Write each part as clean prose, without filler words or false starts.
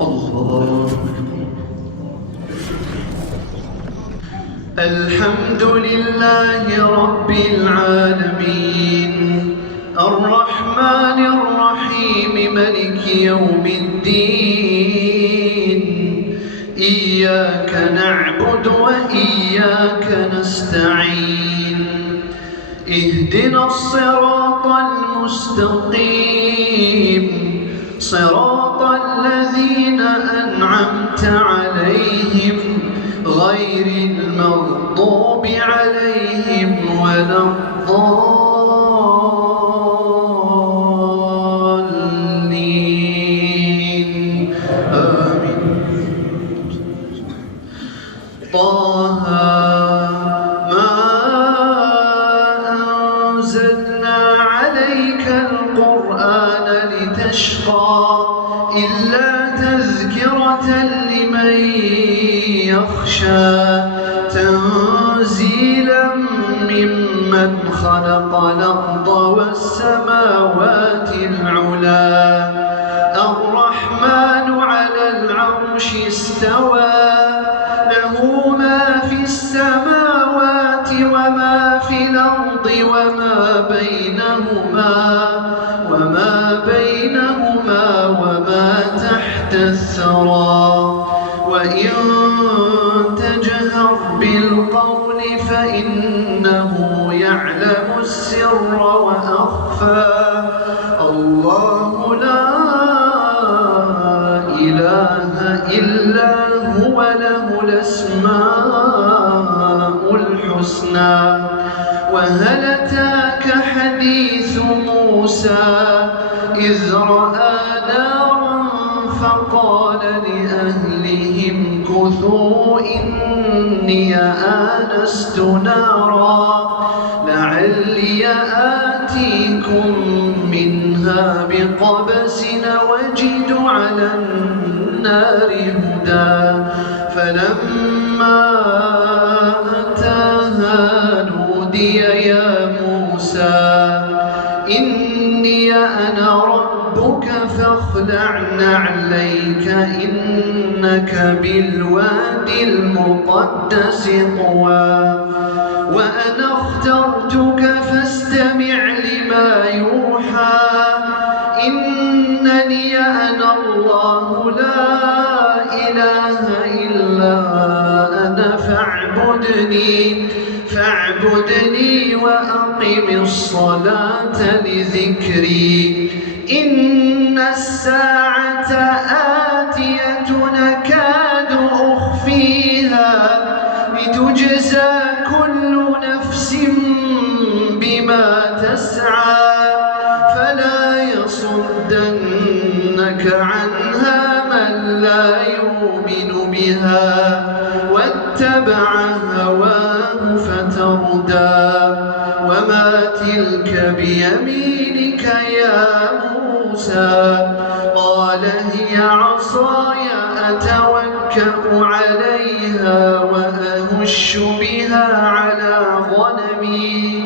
الله. الحمد لله رب العالمين الرحمن الرحيم ملك يوم الدين إياك نعبد وإياك نستعين اهدنا الصراط المستقيم صراط الذين أنعمت عليهم غير المغضوب عليهم ولا الضالين آمين. طه ما أنزلنا عليك القرآن لتشقى إلا تذكرة لمن يخشى تنزيلا ممن خلق الأرض والسماوات العلا الرحمن على العرش استوى له ما في السماوات وما في الأرض وما بينهما وما تحت الثرى وإن تجهر بالقول فإنه يعلم السر وأخفى الله لا إله إلا هو له الأسماء الحسنى وهل أتاك حديث موسى إذ رأى نارا فقال لأهلهم كثوا إني آنست نارا لعلي آتيكم منها بقبس وجد على النار هدى فلما أتاها نودي يا موسى إني أنا ربك فاخلع نعليك إنك بالوادي المقدس طوى وأنا اخترتك فاستمع لما يوحى إنني أنا الله لا إله إلا أنا فاعبدني وأقم الصلاة لذكري إن الساعة آتية نكاد أخفيها لتجزى كل نفس بما تسعى فلا يصدنك عنها من لا يؤمن بها واتبع هواه فتردى وما تلك بيمينك يا موسى قال هي عصاي أتوكأ عليها وأهش بها على غنمي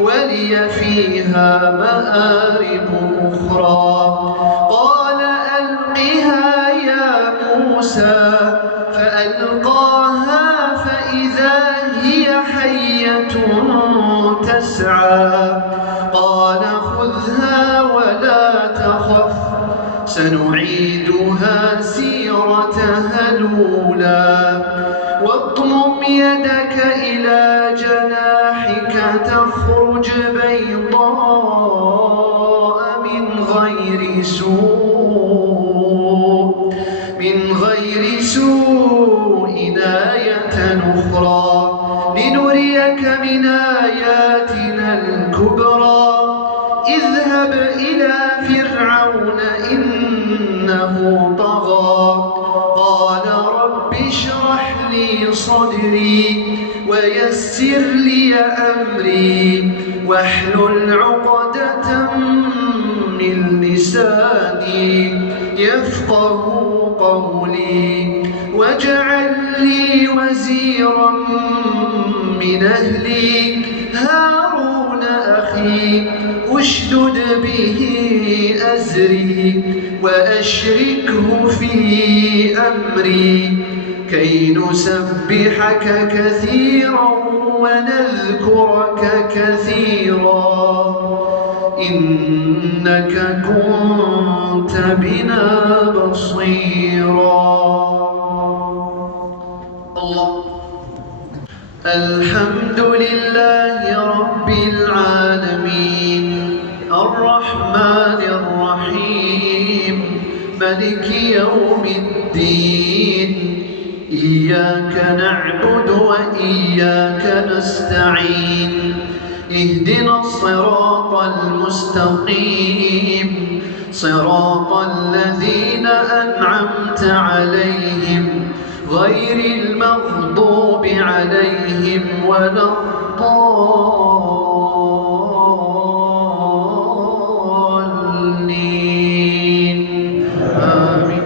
ولي فيها مآرب أخرى قال ألقها يا موسى فألقاها فإذا هي حية تسعى قال خذها ولا تخف سنعيدها سيرتها الأولى واضمم يدك إلى جناحك تخرج بيضاء من غير سوء آية أخرى لنريك من آياتنا الكبرى اذهب إلى فرعون إنه طغى قال رب اشرح لي صدري ويسر لي أمري واحلل عقدة من لساني يفقه قولي واجعل لي وزيرا من أهلي هارون أخي اشدد به أزري وأشركه في أمري كي نسبحك كثيرا ونذكرك كثيرا إنك كنت بنا بصيرا. الله. الحمد لله رب العالمين الرحمن الرحيم مالك يوم الدين إياك نعبد وإياك نستعين اهدنا الصراط المستقيم صراط الذين أنعمت عليهم غير المغضوب عليهم ولا الضالين آمين.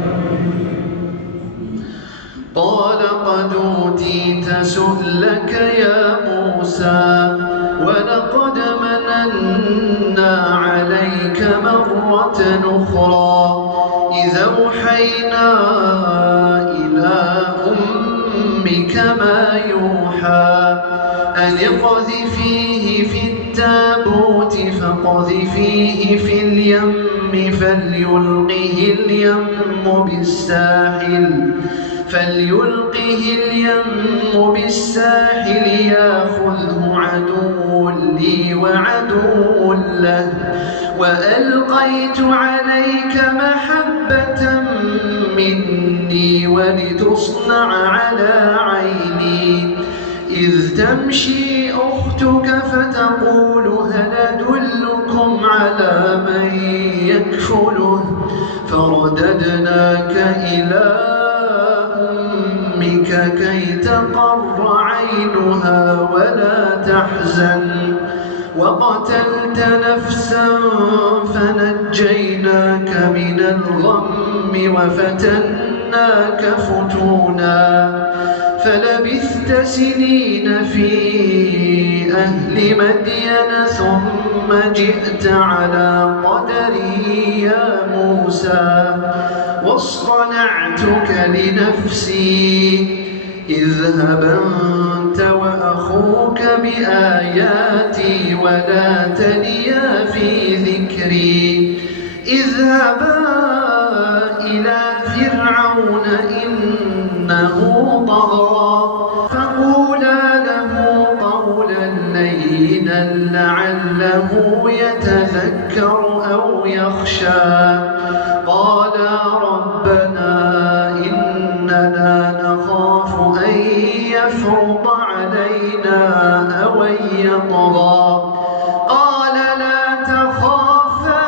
قال قد أوتيت سؤلك يا موسى ولقد مننا عليك مرة أخرى إذ أوحينا إلى أمك ما يوحى أن اقذفيه في التابوت فاقذفيه في اليم فليلقه اليم بالساحل ياخذه عدو لي وعدو له وألقيت عليك محبة مني ولتصنع على عيني إذ تمشي أختك فتقول هل أدلكم على من يكفله فرددناك إلى أمك كي تقر عينها ولا تحزن وقتلت نفسا فنجيناك من الغم وفتناك فتونا فلبثت سنين في أهل مدين ثم جئت على قدري يا موسى واصطنعتك لنفسي اذهب أنت وأخوك بآياتي ولا تنيا في ذكري اذهبا إلى فرعون إنه طغى فقولا له قولا لينا لعله يتذكر أو يخشى قالا ربنا إننا نخاف أن يفرط علينا أو أن يطغى قال لا تخافا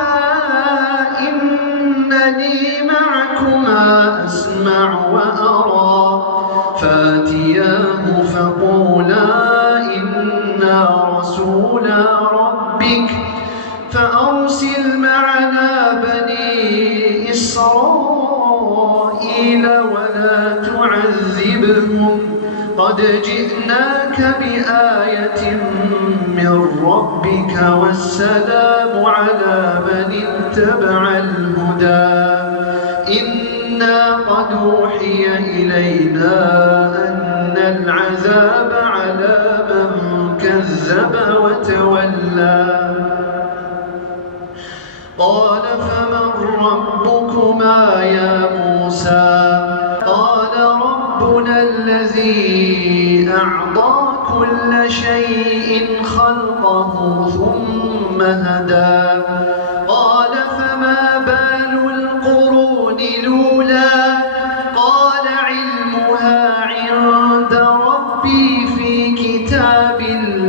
إنني معكما أسمع وأرى فاتياه فقولا إنا رسولا ربك فأرسل معنا بني إسرائيل ولا تعذبهم قد جئناك بآية من ربك والسلام على من اتبع الهدى إنا قد أوحي إلينا أن العذاب على من كذب وتولى قال فمن ربكما يا موسى قال ربنا الذي أعطى كل شيء خلقه ثم هدى قال فما بال القرون الأولى قال علمها عند ربي في كتاب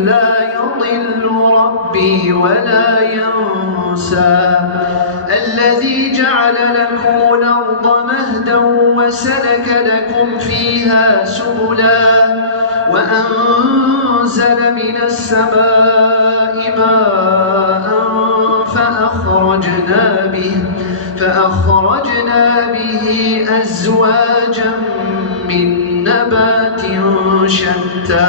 لا يضل ربي ولا ينسى الذي جعل لكم الأرض مهدا وسلك لكم فيها سبلا وأنزل من السماء ماء فأخرجنا به أزواجا من نبات شتى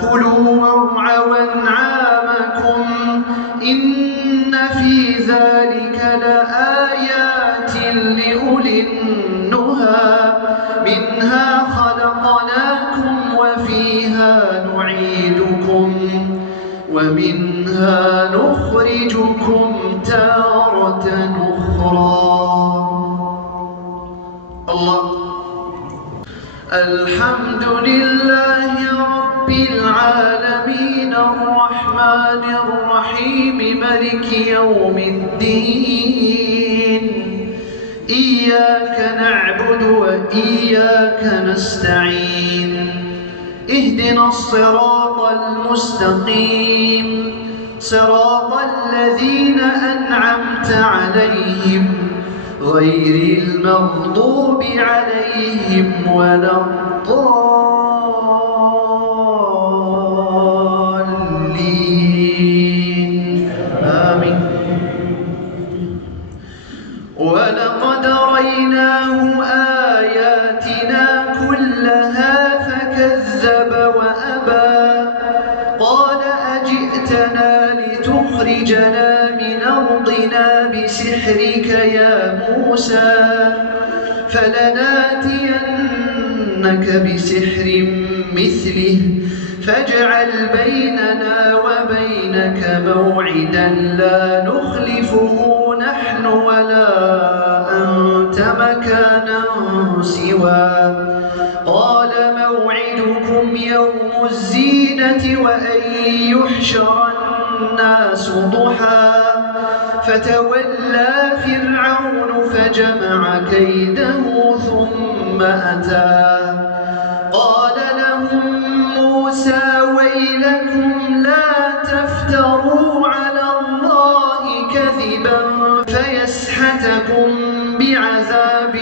كلوا وارعوا أنعامكم إن في ذلك لآيات منها خلقناكم وفيها نعيدكم ومنها نخرجكم تارة أخرى. الله. الحمد لله رب العالمين الرحمن الرحيم مالك يوم الدين. إياك نعبد وإياك نستعين. اهدنا الصراط المستقيم صراط الذين أنعمت عليهم غير المغضوب عليهم ولا الضالين. آمين. ولقد ريناه آياتنا كلها فكذب وأبى. قال أجئتنا لتخرجنا من أرضنا بسحرك يا موسى فلناتينك بسحر مثله فاجعل بيننا وبينك موعدا لا نخلفه نحن ولا أنت مكانا سوى. قال موعدكم يوم الزينة وأن يحشر الناس ضحى فتولى فرعون فجمع كيده ثم أتى. قال لهم موسى ويلكم لا تفتروا على الله كذبا فيسحتكم بعذاب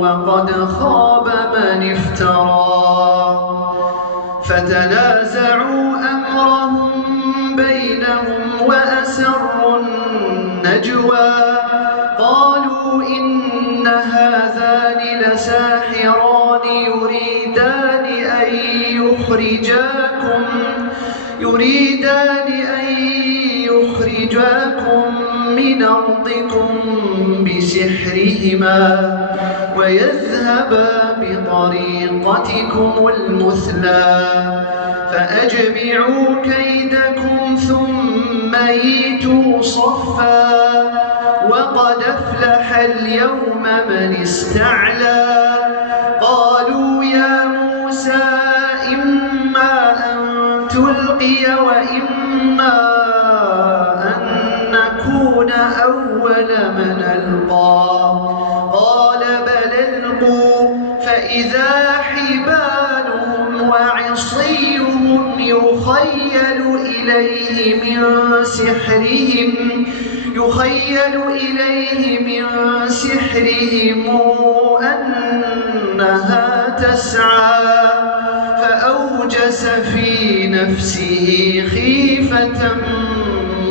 وقد خاب من افترى. فتنازعوا أمرهم بينهم وأسروا النجوى. قالوا إن هذان لساحران يريدان أن يخرجاكم من أرضكم بسحرهما ويذهبا بطريقتكم المثلى فأجمعوا كيدكم ثم ائتوا صفا وقد أفلح اليوم من استعلى. قالوا يا موسى إما أن تلقي وإما أن نكون أول من ألقى. قال بل ألقوا فإذا حبالهم وعصيهم يخيل إليه من سحرهم أنها تسعى. فأوجس في نفسه خيفة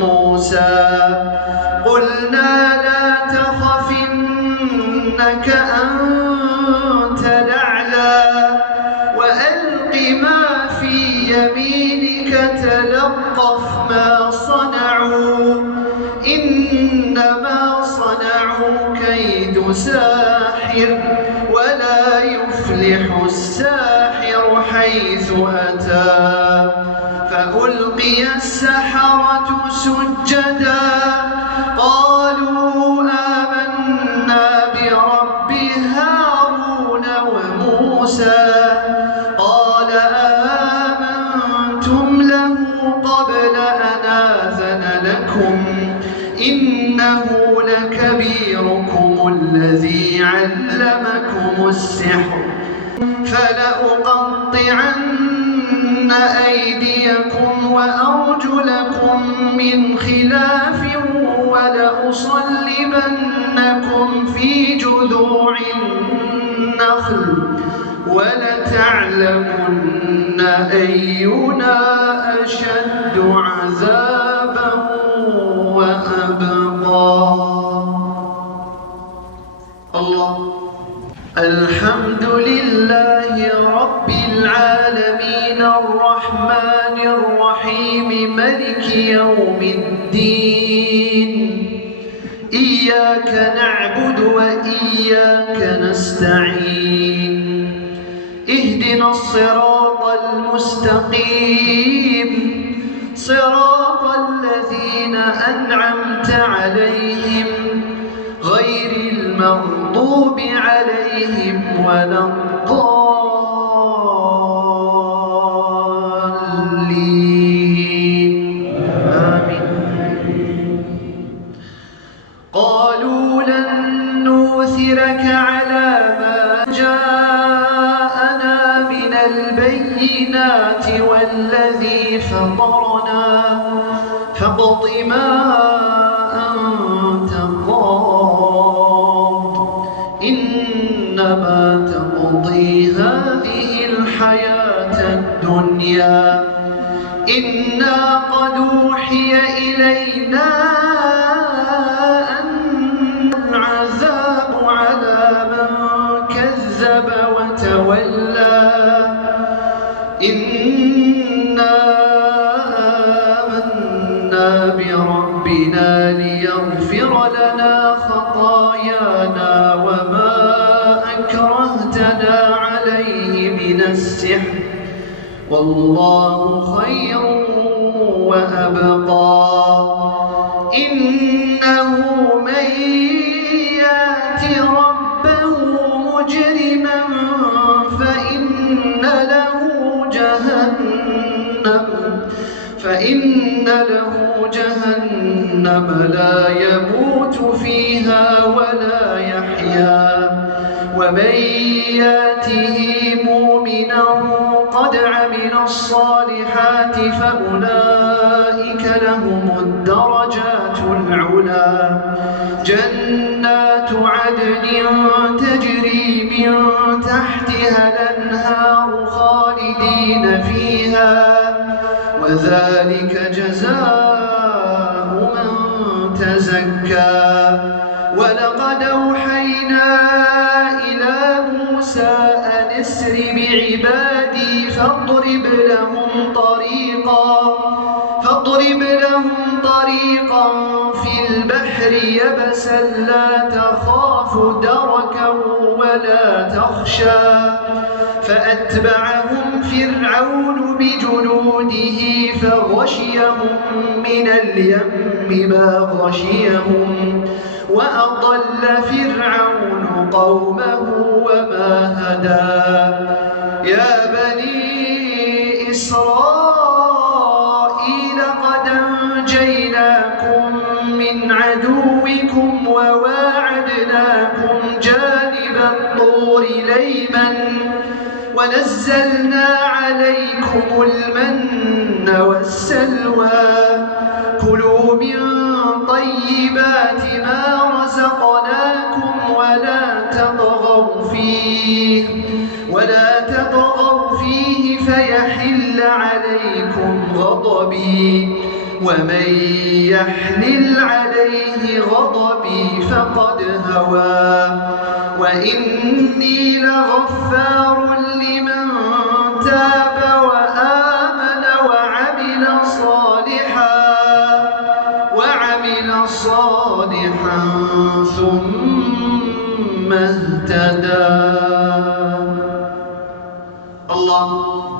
موسى. قلنا لا تخف إنك أنت الأعلى وألق ما في يمينك تلقف ما صنعوا إنما صنعوا كيد ساحر ولا يفلح الساحر حيث أتى. فألقي السحرة سجدا قالوا آمنا برب هارون وموسى. قال آمنتم له قبل أن آذن لكم إنه لكبيركم الذي علمكم السحر فلأقطعن أيديكم وأرجلكم من خلاف ولأصلبنكم في جذوع النخل ولتعلمن أينا أشد عذابا وأبقى. الله. الحمد لله رب العالمين الرحمن الرحيم مالك يوم الدين. إياك نعبد وإياك نستعين اهدنا الصراط المستقيم صراط الذين أنعمت عليهم غير المغضوب عليهم ولا الضالين آمين. قالوا لن نؤثرك على ما جاءنا من البينات والذي فطرنا فاقض ما أنت قاض إنما تقضي هذه الحياة الدنيا إنا قد أوحي إلينا أن العذاب على من كذب وتولى إنا آمنا بربنا ليغفر لنا خطايانا وما أكرهتنا عليه من السحر والله خير وأبقى إنه من يأت ربه مجرما فإن له جهنم لا يموت فيها ولا يحيا ومن يأته مؤمنا قد عمل الصالحات فأولئك لهم الدرجات العلى جنات عدن تجري من تحتها الأنهار خالدين فيها وذلك جزاء من تزكى ولقد أوحينا إلى موسى أن اسر بعبادي فاضرب لهم طريقا في البحر يبسا لا تخاف دركا ولا تخشى فأتبعهم فرعون بجنوده فغشيهم من اليم ما غشيهم وأضل فرعون قومه وما هدى يا بني إسرائيل قد أنجيناكم من عدوكم وواعدناكم جانب الطور الأيمن ونزلنا عليكم المن والسلوى كلوا من طيبات ما رزقناكم ولا تطغوا فيه فيحل عليكم غضبي ومن يحلل عليه غضبي فقد هوى وإني لغفار لمن تاب وآمن وعمل صالحا ثم اهتدى. الله